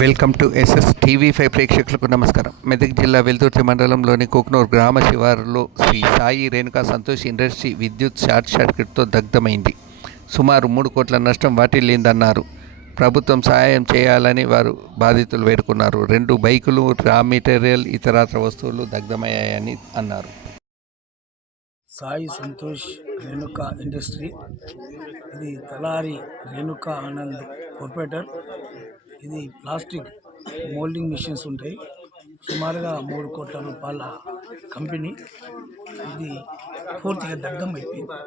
Welcome to SS TV 5 ప్రేక్షకులకు నమస్కారం. మెదక్ జిల్లా వెల్దుర్తి మండలంలోని కోక్నూర్ గ్రామ శివారులో శ్రీ సాయి రేణుకా సంతోష్ ఇండస్ట్రీ విద్యుత్ షార్ట్ సర్క్యూట్తో దగ్ధమైంది. సుమారు 3 కోట్ల నష్టం వాటిల్లిందన్నారు. ప్రభుత్వం సహాయం చేయాలని వారు బాధితులు వేడుకున్నారు. 2 బైకులు, రా మెటీరియల్, ఇతరత్ర వస్తువులు దగ్ధమయ్యాయని అన్నారు. సాయి సంతోష్ రేణుకా ఇండస్ట్రీ, ఇది తలారి రేణుకా ఆనంద్ ప్రొపరేటర్. ఇది ప్లాస్టిక్ మోల్డింగ్ మిషన్స్ ఉంటాయి. సుమారుగా 3 కోట్ల రూపాయల కంపెనీ. ఇది పూర్తిగా దగ్ధం అయిపోయింది.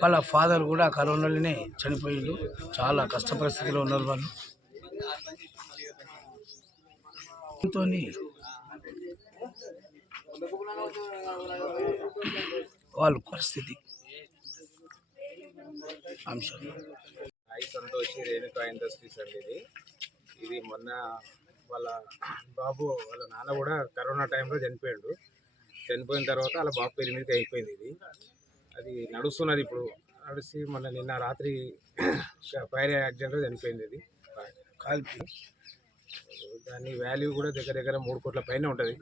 వాళ్ళ ఫాదర్ కూడా కరోనాలోనే చనిపోయిండు. చాలా కష్ట పరిస్థితిలో ఉన్నారు వాళ్ళు. వాళ్ళ పరిస్థితి అంశం. సాయి సంతోషి రేణుకా ఇండస్ట్రీస్ అండి. ఇది మొన్న వాళ్ళ బాబు వాళ్ళ నాన్న కూడా కరోనా టైంలో చనిపోయాడు. చనిపోయిన తర్వాత వాళ్ళ బాబు పేరు మీదకి అయిపోయింది. అది నడుస్తున్నది ఇప్పుడు నడిచి మళ్ళీ నిన్న రాత్రి ఫైర్ యాక్సిడెంట్లో చనిపోయింది. అది కాల్పి దాని వాల్యూ కూడా దగ్గర 3 కోట్ల పైన ఉంటుంది.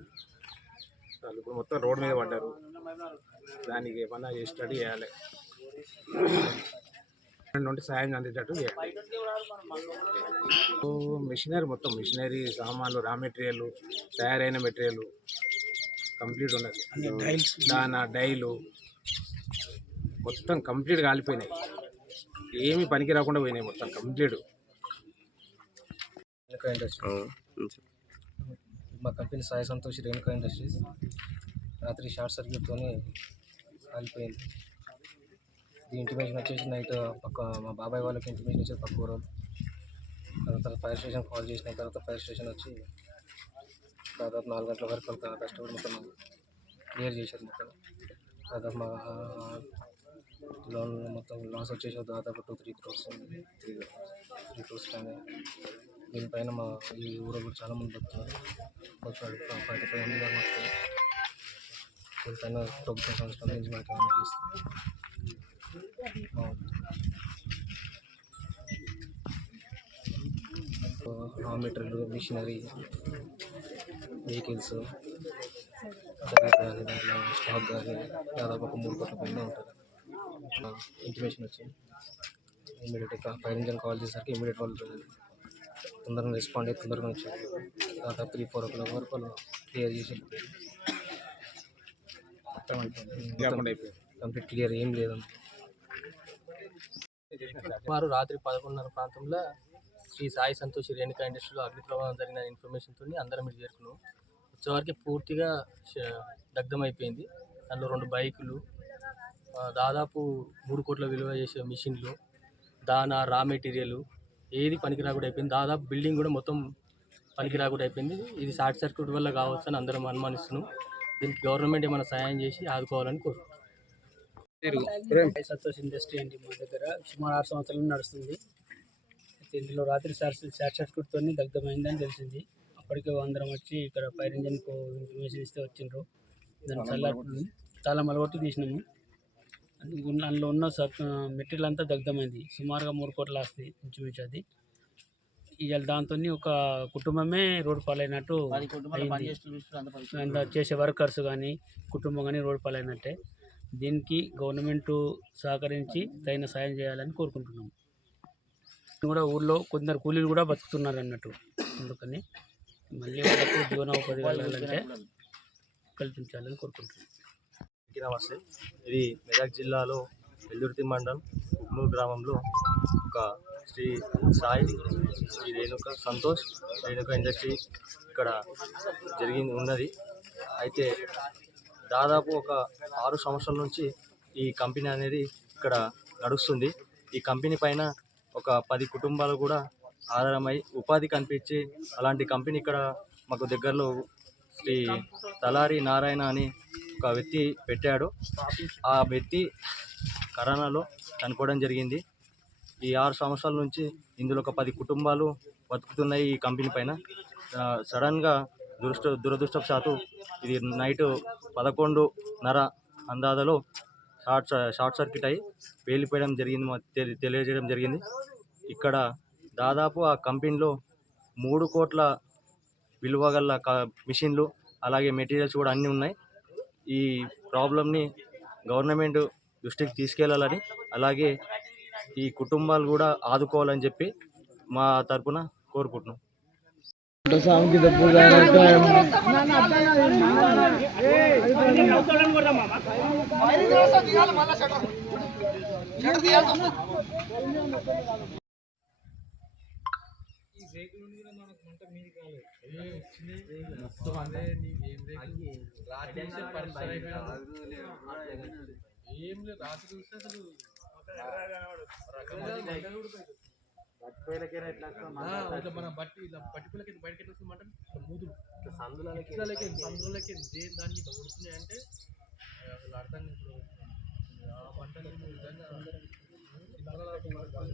వాళ్ళు ఇప్పుడు మొత్తం రోడ్ మీద పడ్డారు. దానికి ఏమన్నా స్టడీ చేయాలి, నుండి సాయం అందేటట్టు చేయాలి. మిషనరీ మొత్తం మిషనరీ సామాన్లు, రా మెటీరియల్, తయారైన మెటీరియల్ కంప్లీట్ ఉన్నది. డైలు మొత్తం కంప్లీట్ కాలిపోయినాయి. ఏమి పనికి రాకుండా పోయినాయి మొత్తం కంప్లీట్. రేణుకా ఇండస్ట్రీ, మా కంపెనీ సాయి సంతోష్ రేణుకా ఇండస్ట్రీస్ రాత్రి షార్ట్ సర్క్యూట్తో కాలిపోయింది. ఇది ఇంటిమేషన్ వచ్చేసి నైట్ పక్క మా బాబాయ్ వాళ్ళకి ఇంటిమేషన్ వచ్చేది పక్క ఊరు. తర్వాత ఫైర్ స్టేషన్ కాల్ చేసిన తర్వాత ఫైర్ స్టేషన్ వచ్చి దాదాపు 4 గంటల వరకు ఒక కష్టపడి మొత్తం క్లియర్ చేశారు. మొత్తం దాదాపు మా లోన్ మొత్తం లాస్ వచ్చేసి దాదాపు 2-3 crores 3 crores కానీ. దీనిపైన మా ఈ ఊరు కూడా చాలా మంది బతున్నారు. 45 మంది దాకా వస్తారు. దీనిపైన ప్రభుత్వం సంస్థల నుంచి మనకి ఏమైనా చేస్తుంది. రా మెటీరియల్, మిషనరీ, వెహికల్స్ కానీ దాంట్లో స్టాక్ కానీ దాదాపు ఒక 3 కోట్ల పైన ఉంటుంది. ఇంటిమేషన్ వచ్చింది. ఇమీడియట్గా ఫైర్ ఇంజన్ కాల్ చేసరికి ఇమీడియట్ వాళ్ళు తొందరగా రెస్పాండ్ అయ్యి తొందరగా వచ్చారు. దాదాపు 3-4 o'clock వరకు వాళ్ళు క్లియర్ చేసి కంప్లీట్ క్లియర్ ఏం లేదండి. సుమారు రాత్రి 11:30 ప్రాంతంలో శ్రీ సాయి సంతోషి రేణుకా ఇండస్ట్రీలో అగ్ని ప్రమాదం జరిగిన ఇన్ఫర్మేషన్తో అందరం మీరు చేరుకున్నాం. వచ్చేవారికి పూర్తిగా దగ్ధం అయిపోయింది. దాంట్లో 2 బైకులు, దాదాపు 3 కోట్ల విలువ చేసే మిషన్లు, రా మెటీరియల్ ఏది పనికి రాకుండా అయిపోయింది. దాదాపు బిల్డింగ్ కూడా మొత్తం పనికి రాకుండా అయిపోయింది. ఇది షార్ట్ సర్క్యూట్ వల్ల కావచ్చు అని అందరం అనుమానిస్తున్నాం. దీనికి గవర్నమెంట్ ఏమైనా సహాయం చేసి ఆదుకోవాలని కోరుకుంటున్నాం. సంతోష్ ఇండస్ట్రీ అండి, మా దగ్గర సుమారు 6 సంవత్సరాలు నడుస్తుంది. అయితే ఇందులో రాత్రి షార్ట్ సర్క్యూట్తో దగ్ధమైందని తెలిసింది. అప్పటికే అందరం వచ్చి ఇక్కడ ఫైర్ ఇంజన్కు ఇన్ఫర్మేషన్ ఇస్తే వచ్చిండ్రు. దాన్ని చాలా మలగొట్టి తీసినాము. అందులో ఉన్న మెటీరియల్ అంతా దగ్ధమైంది. సుమారుగా 3 కోట్ల ఆస్తి ఇంచుమించు. అది ఇవాళ దాంతో ఒక కుటుంబమే రోడ్డు పాలైనట్టు అయింది. చేసే వర్కర్స్ కానీ కుటుంబం కానీ రోడ్డు పాలైనట్టే. దీనికి గవర్నమెంట్ సహకరించి తగిన సాయం చేయాలని కోరుకుంటున్నాము. కూడా ఊళ్ళో కొందరు కూలీలు కూడా బతుకుతున్నారు అన్నట్టు. అందుకని మళ్ళీ వాళ్ళకు జీవనోపాధి కలగాలంటే కల్పించాలని కోరుకుంటున్నాం. నమస్తే. ఇది మెదక్ జిల్లాలో వెల్దుర్తి మండలం కోక్నూర్ గ్రామంలో ఒక శ్రీ సాయి శ్రీ రేణుకా సంతోష్ రేణుకా ఇండస్ట్రీ ఇక్కడ ఉన్నది. అయితే దాదాపు ఒక 6 సంవత్సరాల నుంచి ఈ కంపెనీ అనేది ఇక్కడ నడుస్తుంది. ఈ కంపెనీ పైన ఒక 10 కుటుంబాలు కూడా ఆధారమై ఉపాధి కనిపించి అలాంటి కంపెనీ ఇక్కడ మాకు దగ్గరలో శ్రీ తలారి నారాయణ అని ఒక వ్యక్తి పెట్టాడు. ఆ వ్యక్తి కరోనాలో చనిపోవడం జరిగింది. ఈ 6 సంవత్సరాల నుంచి ఇందులో ఒక 10 కుటుంబాలు బతుకుతున్నాయి ఈ కంపెనీ పైన. సడన్గా దురదృష్టవశాత్తు ఇది నైట్ 11:30 అందాజలో షార్ట్ సర్క్యూట్ అయ్యి పేలిపోయడం జరిగింది, తెలియజేయడం జరిగింది. ఇక్కడ దాదాపు ఆ కంపెనీలో 3 కోట్ల విలువ గల మిషన్లు అలాగే మెటీరియల్స్ కూడా అన్నీ ఉన్నాయి. ఈ ప్రాబ్లమ్ని గవర్నమెంట్ దృష్టికి తీసుకెళ్లాలని, అలాగే ఈ కుటుంబాలు కూడా ఆదుకోవాలని చెప్పి మా తరపున కోరుకుంటున్నాం. మన బట్టి ఇలా పట్టిపులకి బయటకి ఎట్లా వస్తుంది మటన్ మూతులు సందులకి దాన్ని ఇట్లా ఉడుతున్నాయి అంటే అసలు అర్థం ఇప్పుడు ఆ పంటని నిజంగా 4:30 లేకపోతే ఇంకా గంట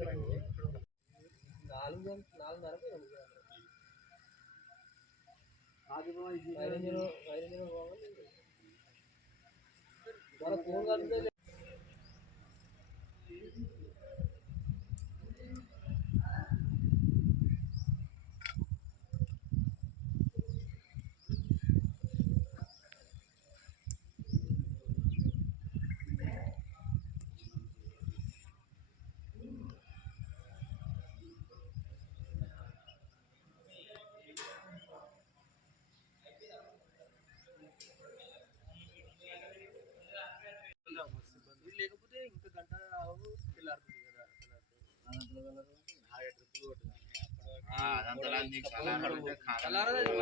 తెల్లారుతుంది కదా.